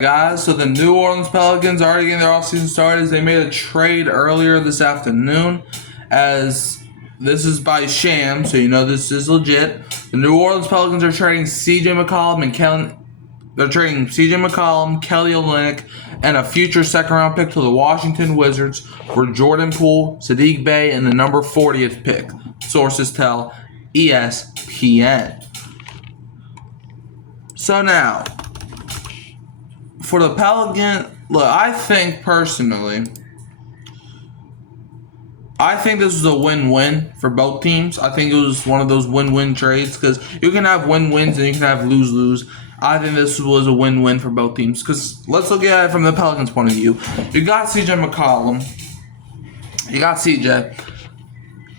Guys, so the New Orleans Pelicans are already getting their offseason started. They made a trade earlier this afternoon, as this is by Sham, so you know this is legit. The New Orleans Pelicans are trading CJ McCollum and Kelly Olynyk, and a future second-round pick to the Washington Wizards for Jordan Poole, Saddiq Bey, and the number 40th pick. Sources tell ESPN. So now, for the Pelicans, look, I think this was a win-win for both teams. I think it was one of those win-win trades because you can have win-wins and you can have lose-lose. I think this was a win-win for both teams because let's look at it from the Pelicans' point of view. You got CJ McCollum. You got CJ.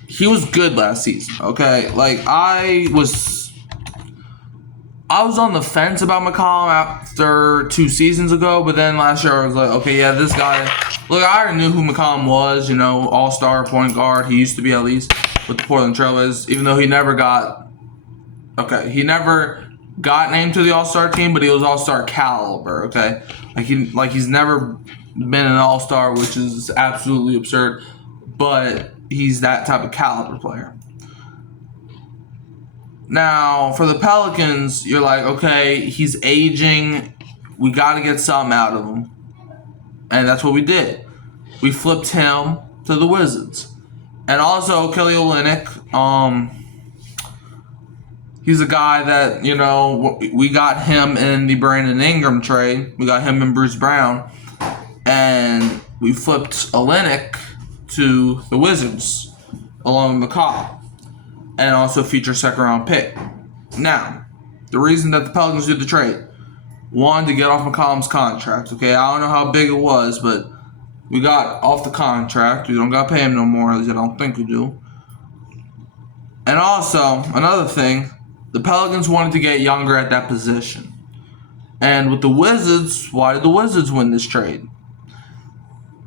He was good last season, okay? Like, I was on the fence about McCollum after 2 seasons ago, but then last year I was like, okay, yeah, this guy. Look, I already knew who McCollum was, all-star point guard. He used to be at least with the Portland Trailblazers, even though he never got named to the all-star team, but he was all-star caliber, okay? He's never been an all-star, which is absolutely absurd, but he's that type of caliber player. Now, for the Pelicans, you're like, okay, he's aging. We got to get something out of him. And that's what we did. We flipped him to the Wizards. And also, Kelly Olynyk, he's a guy that, we got him in the Brandon Ingram trade. We got him and Bruce Brown. And we flipped Olynyk to the Wizards along with McCollum. And also future second-round pick. Now, the reason that the Pelicans did the trade, one, to get off McCollum's contract. Okay, I don't know how big it was, but we got off the contract. We don't got to pay him no more, at least I don't think we do. And also, another thing, the Pelicans wanted to get younger at that position. And with the Wizards, why did the Wizards win this trade?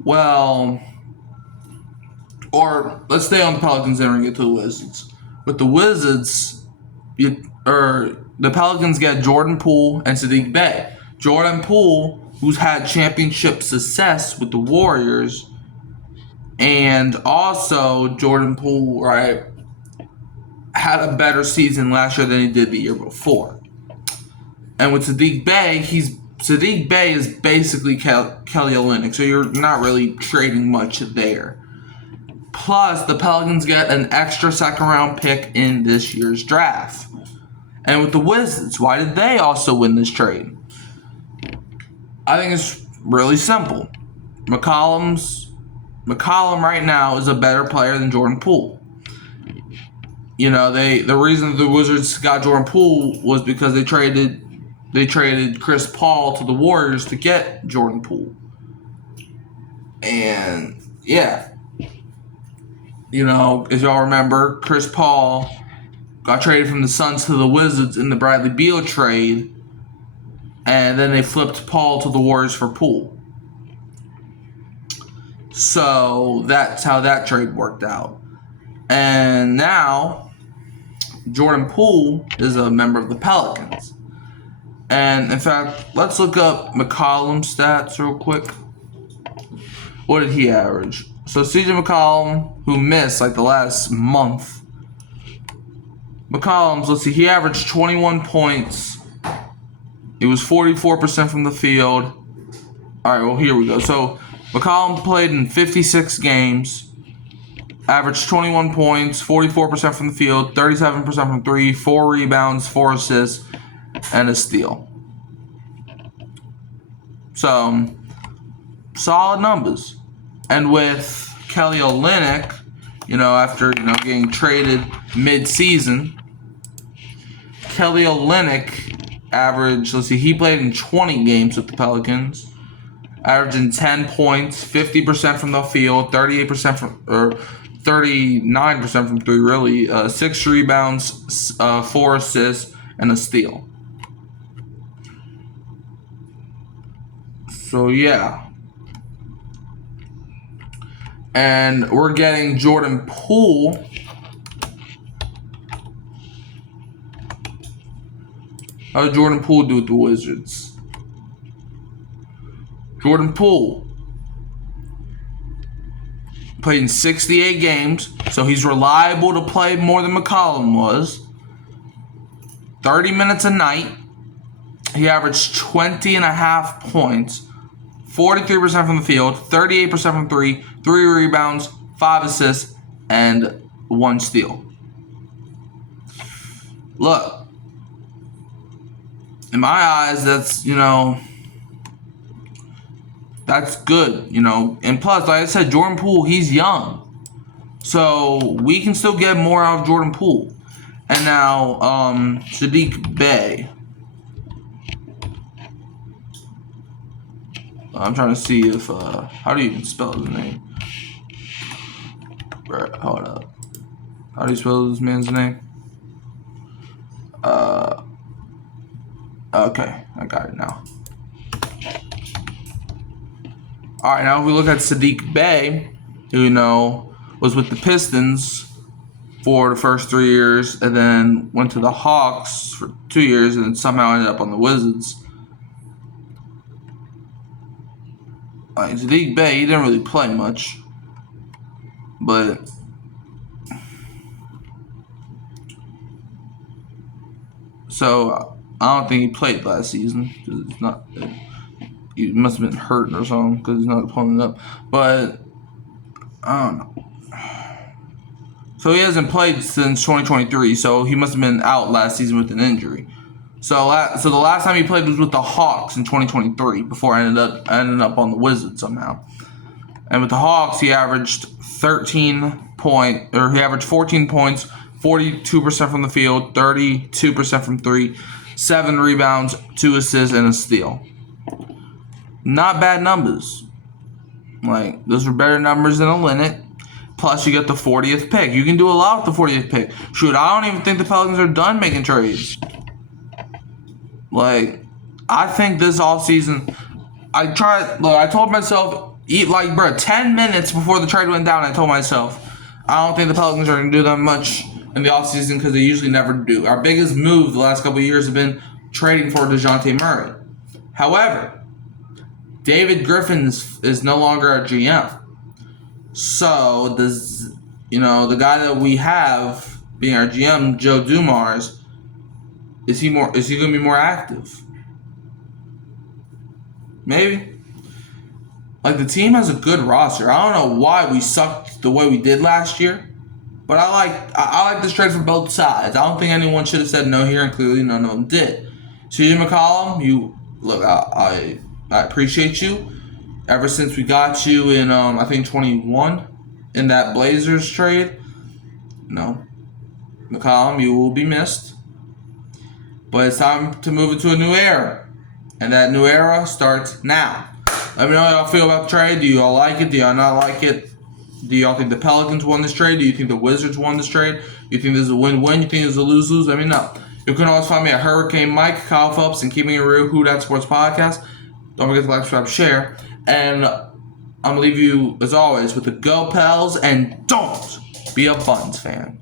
Well, or let's stay on the Pelicans and bring it to the Wizards. With the Wizards, the Pelicans get Jordan Poole and Saddiq Bey. Jordan Poole, who's had championship success with the Warriors, and also Jordan Poole, right, had a better season last year than he did the year before. And with Saddiq Bey is basically Kelly Olynyk, so you're not really trading much there. Plus, the Pelicans get an extra second-round pick in this year's draft. And with the Wizards, why did they also win this trade? I think it's really simple. McCollum right now is a better player than Jordan Poole. The reason the Wizards got Jordan Poole was because they traded Chris Paul to the Warriors to get Jordan Poole. And yeah. As y'all remember, Chris Paul got traded from the Suns to the Wizards in the Bradley Beal trade, and then they flipped Paul to the Warriors for Poole. So that's how that trade worked out. And now, Jordan Poole is a member of the Pelicans. And in fact, let's look up McCollum's stats real quick. What did he average? So CJ McCollum, who missed the last month. Let's see, he averaged 21 points. It was 44% from the field. All right, well, here we go. So McCollum played in 56 games, averaged 21 points, 44% from the field, 37% from 3, 4 rebounds, 4 assists, and a steal. So, solid numbers. And with Kelly Olynyk, after getting traded mid-season, Kelly Olynyk averaged, he played in 20 games with the Pelicans, averaging 10 points, 50% from the field, 39% from 3, really, 6 rebounds, 4 assists, and a steal. So, yeah. And we're getting Jordan Poole. How did Jordan Poole do with the Wizards? Jordan Poole played in 68 games, so he's reliable to play more than McCollum was. 30 minutes a night. He averaged 20.5 points, 43% from the field, 38% from 3, 3 rebounds, 5 assists, and 1 steal. Look, in my eyes, that's good, And plus, like I said, Jordan Poole, he's young. So we can still get more out of Jordan Poole. And now, Saddiq Bey. I'm trying to see if, how do you even spell his name? Hold up. How do you spell this man's name? Okay, I got it now. Alright, now if we look at Saddiq Bey, who, was with the Pistons for the first 3 years, and then went to the Hawks for 2 years, and then somehow ended up on the Wizards. Saddiq Bey, he didn't really play much, but so I don't think he played last season because it's not. He must have been hurt or something because he's not pulling it up. But I don't know. So he hasn't played since 2023. So he must have been out last season with an injury. So the last time he played was with the Hawks in 2023 before ended up on the Wizards somehow. And with the Hawks, he averaged 14 points, 42% from the field, 32% from 3, 7 rebounds, 2 assists, and a steal. Not bad numbers. Those are better numbers than Olynyk. Plus, you get the 40th pick. You can do a lot with the 40th pick. Shoot, I don't even think the Pelicans are done making trades. I think this offseason, I told myself, 10 minutes before the trade went down, I told myself, I don't think the Pelicans are going to do that much in the offseason because they usually never do. Our biggest move the last couple of years have been trading for DeJounte Murray. However, David Griffin is no longer our GM. So, the guy that we have being our GM, Joe Dumars, is he going to be more active? Maybe. The team has a good roster. I don't know why we sucked the way we did last year, but I like this trade for both sides. I don't think anyone should have said no here, and clearly none of them did. CJ McCollum, I appreciate you. Ever since we got you in, I think 21, in that Blazers trade, McCollum, you will be missed. But it's time to move into a new era. And that new era starts now. Let me know how y'all feel about the trade. Do y'all like it? Do y'all not like it? Do y'all think the Pelicans won this trade? Do you think the Wizards won this trade? Do you think this is a win-win? You think this is a lose-lose? Let me know. You can always find me at Hurricane Mike, Kyle Phelps, and Keeping It Real, Who Dat Sports Podcast. Don't forget to like, subscribe, share. And I'm going to leave you, as always, with the Go Pels, and don't be a Buns fan.